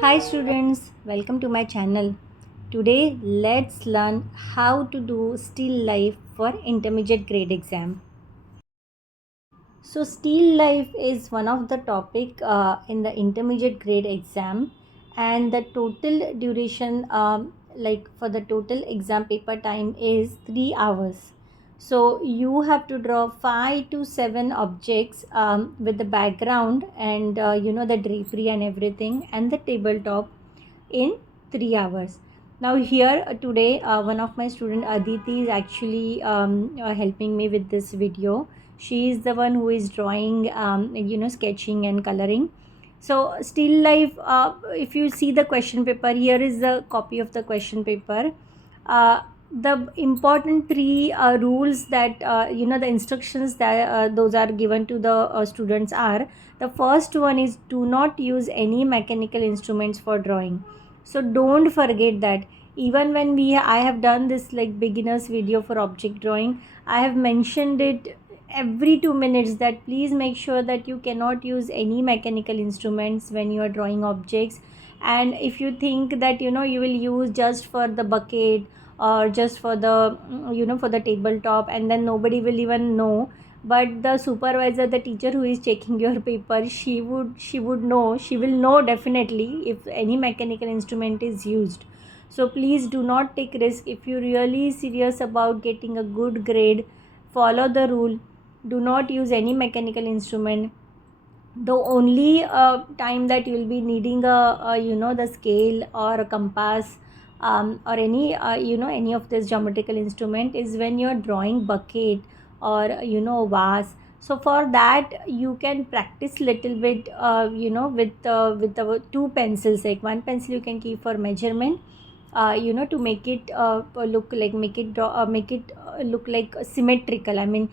Hi students, welcome to my channel. Today let's learn how to do still life for intermediate grade exam. So still life is one of the topic in the intermediate grade exam, and the total duration like for the total exam paper time is 3 hours. So you have to draw 5 to 7 objects with the background and the drapery and everything and the tabletop in 3 hours. Now here today one of my student Aditi is actually helping me with this video. She is the one who is drawing sketching and coloring. So still life, if you see the question paper, here is the copy of the question paper. The important three rules that the instructions that those are given to the students are: the first one is do not use any mechanical instruments for drawing. So don't forget that. Even when I have done this like beginners video for object drawing, I have mentioned it every 2 minutes that please make sure that you cannot use any mechanical instruments when you are drawing objects. And if you think that you will use just for the bucket or just for the for the tabletop, and then nobody will even know, but the supervisor, the teacher who is checking your paper, she would know, she will know definitely if any mechanical instrument is used. So please do not take risk. If you really serious about getting a good grade, follow the rule. Do not use any mechanical instrument. The only time that you will be needing the scale or a compass or any any of this geometrical instrument is when you are drawing bucket or vase. So for that you can practice little bit with the two pencils. Like one pencil you can keep for measurement, to make it look like make it look like symmetrical. I mean,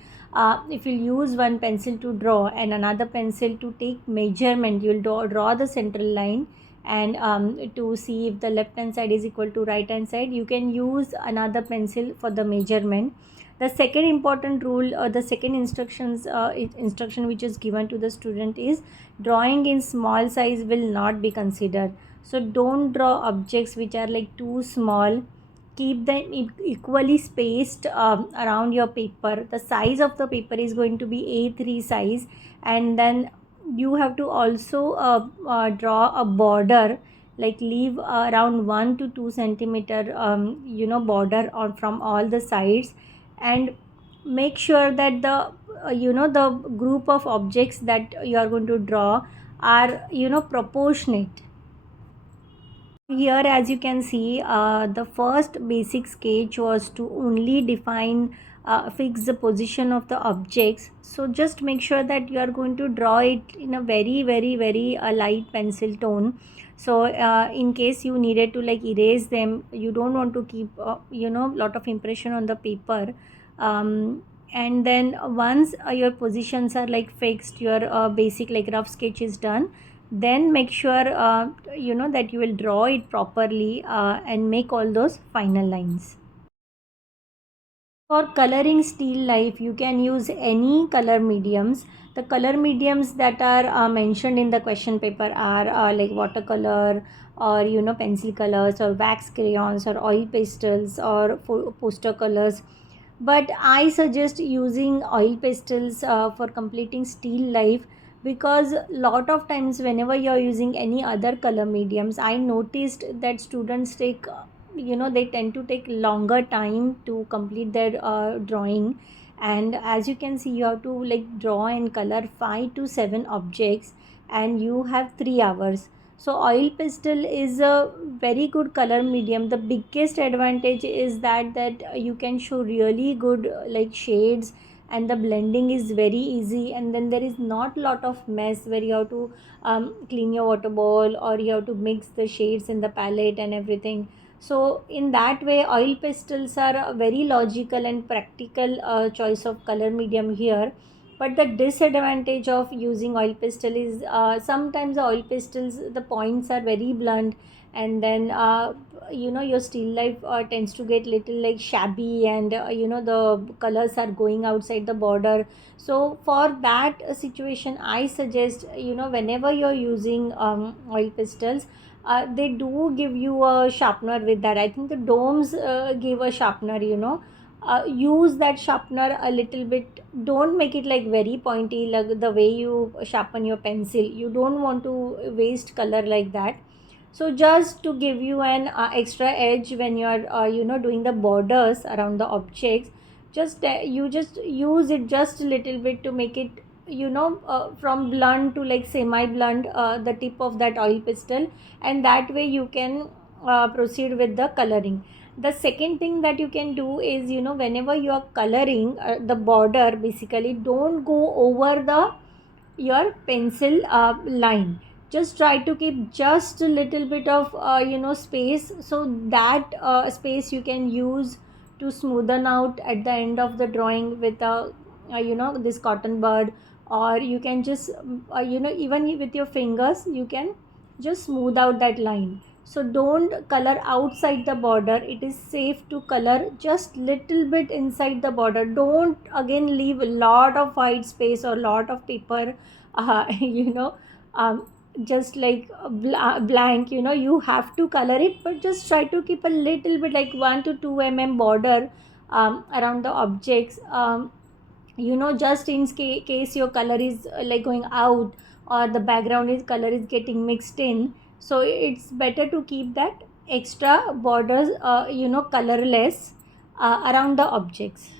if you use one pencil to draw and another pencil to take measurement, you'll draw the central line, and to see if the left hand side is equal to right hand side, you can use another pencil for the measurement. The second important rule, or the second instruction which is given to the student is drawing in small size will not be considered. So don't draw objects which are like too small. Keep them equally spaced around your paper. The size of the paper is going to be A3 size, and then you have to also draw a border, like leave around 1 to 2 centimeter border on from all the sides, and make sure that the the group of objects that you are going to draw are proportionate. Here, as you can see, the first basic sketch was to only define, fix the position of the objects. So just make sure that you are going to draw it in a very, very, very light pencil tone. So in case you needed to like erase them, you don't want to keep lot of impression on the paper. And then once your positions are like fixed, your basic like rough sketch is done, then make sure that you will draw it properly and make all those final lines. For coloring still life, you can use any color mediums. The color mediums that are mentioned in the question paper are like watercolor, or pencil colors, or wax crayons, or oil pastels, or poster colors. But I suggest using oil pastels for completing still life, because lot of times whenever you're using any other color mediums, I noticed that students take they tend to take longer time to complete their drawing. And as you can see, you have to like draw and color 5 to 7 objects, and you have 3 hours. So oil pastel is a very good color medium. The biggest advantage is that you can show really good like shades, and the blending is very easy, and then there is not lot of mess where you have to clean your water bowl, or you have to mix the shades in the palette and everything. So in that way, oil pastels are a very logical and practical choice of color medium here. But the disadvantage of using oil pastel is sometimes the oil pastels, the points are very blunt, and then your still life tends to get little like shabby, and the colors are going outside the border. So for that situation, I suggest, whenever you're using oil pastels, they do give you a sharpener with that. I think the domes give a sharpener, use that sharpener a little bit. Don't make it like very pointy like the way you sharpen your pencil. You don't want to waste color like that. So just to give you an extra edge when you are doing the borders around the objects, just use it just a little bit to make it from blunt to like semi blunt, the tip of that oil pastel, and that way you can proceed with the coloring. The second thing that you can do is, whenever you are coloring the border, basically don't go over the your pencil line. Just try to keep just a little bit of space, so that space you can use to smoothen out at the end of the drawing with a this cotton bud, or you can just even with your fingers you can just smooth out that line. So don't color outside the border. It is safe to color just little bit inside the border. Don't again leave a lot of white space or lot of paper, you know um, just like blank. You have to color it, but just try to keep a little bit like 1 to 2 border around the objects, just in case your color is like going out, or the background is color is getting mixed in. So it's better to keep that extra borders colorless around the objects.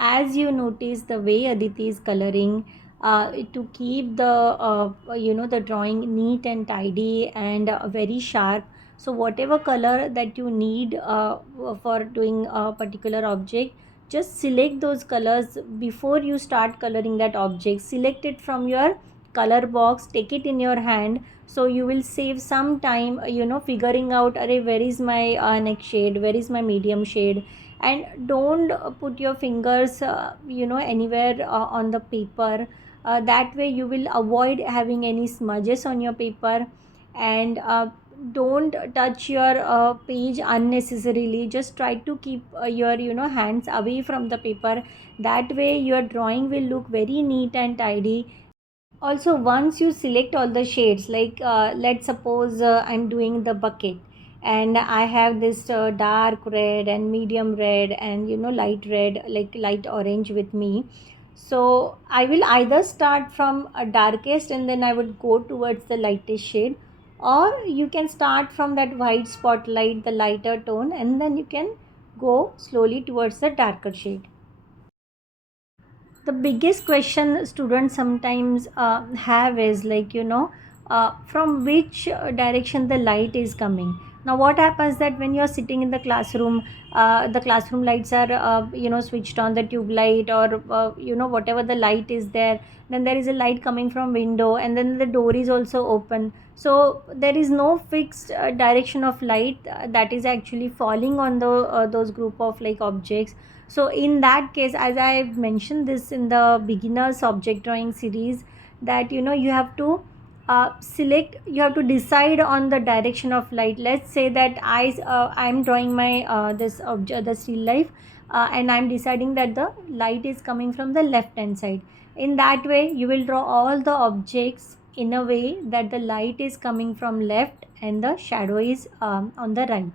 as you notice the way Aditi is coloring, to keep the the drawing neat and tidy and very sharp. So whatever color that you need for doing a particular object, just select those colors before you start coloring that object. Select it from your color box, take it in your hand, so you will save some time figuring out, Array, where is my next shade, where is my medium shade. And don't put your fingers anywhere on the paper. That way you will avoid having any smudges on your paper. And don't touch your page unnecessarily. Just try to keep your hands away from the paper. That way your drawing will look very neat and tidy. Also, once you select all the shades, like let's suppose I'm doing the bucket, and I have this dark red and medium red and light red, like light orange with me. So I will either start from a darkest and then I would go towards the lightest shade, or you can start from that white spotlight, the lighter tone, and then you can go slowly towards the darker shade. The biggest question students sometimes have is, like, from which direction the light is coming. Now what happens that when you're sitting in the classroom lights are switched on, the tube light, or whatever the light is there, then there is a light coming from window, and then the door is also open. So there is no fixed direction of light that is actually falling on the those group of like objects. So in that case, as I mentioned this in the beginners object drawing series, that you have to you have to decide on the direction of light. Let's say that I'm drawing my this object, the still life, and I'm deciding that the light is coming from the left hand side. In that way you will draw all the objects in a way that the light is coming from left and the shadow is on the right.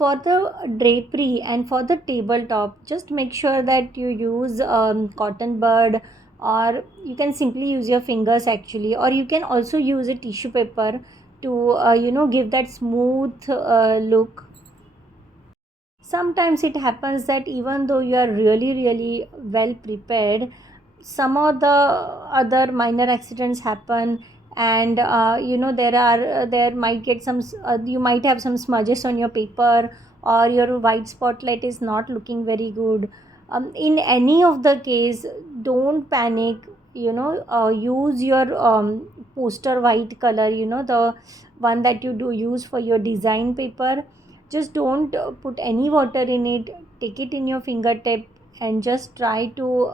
For the drapery and for the tabletop, just make sure that you use cotton bud, or you can simply use your fingers actually, or you can also use a tissue paper to give that smooth look. Sometimes it happens that even though you are really really well prepared, some of the other minor accidents happen, and there might get you might have some smudges on your paper, or your white spotlight is not looking very good. In any of the case, don't panic. Use your poster white color, the one that you do use for your design paper. Just don't put any water in it. Take it in your fingertip and just try to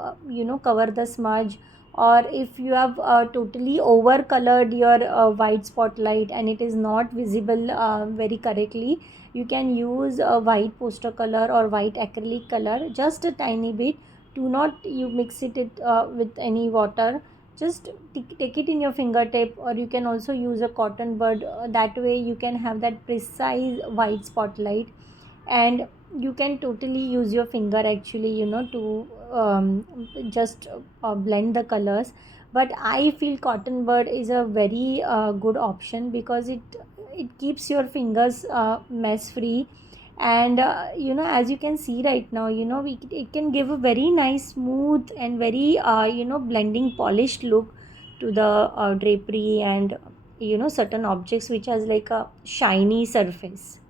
cover the smudge. Or if you have totally over colored your white spotlight and it is not visible very correctly, you can use a white poster color or white acrylic color, just a tiny bit. Do not you mix it with any water. Just take it in your fingertip, or you can also use a cotton bud. That way you can have that precise white spotlight, and you can totally use your finger actually, to just blend the colors. But I feel cotton bud is a very good option, because it keeps your fingers mess free. And as you can see right now, it can give a very nice smooth and very blending polished look to the drapery, and certain objects which has like a shiny surface.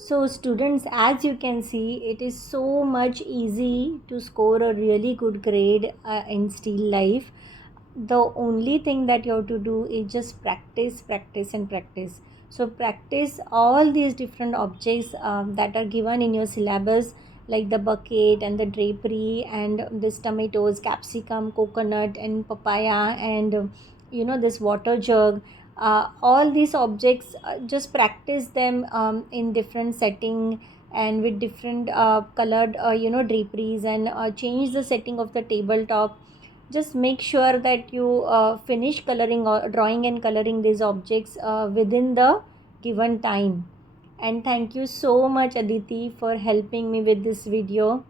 So students, as you can see, it is so much easy to score a really good grade in still life. The only thing that you have to do is just practice, practice and practice. So practice all these different objects that are given in your syllabus, like the bucket and the drapery and this tomatoes, capsicum, coconut and papaya, and this water jug. All these objects, just practice them in different setting and with different colored draperies, and change the setting of the tabletop. Just make sure that you finish coloring or drawing and coloring these objects within the given time. And thank you so much, Aditi, for helping me with this video.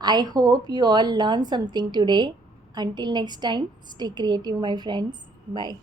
I hope you all learned something today. Until next time, stay creative, my friends. Bye.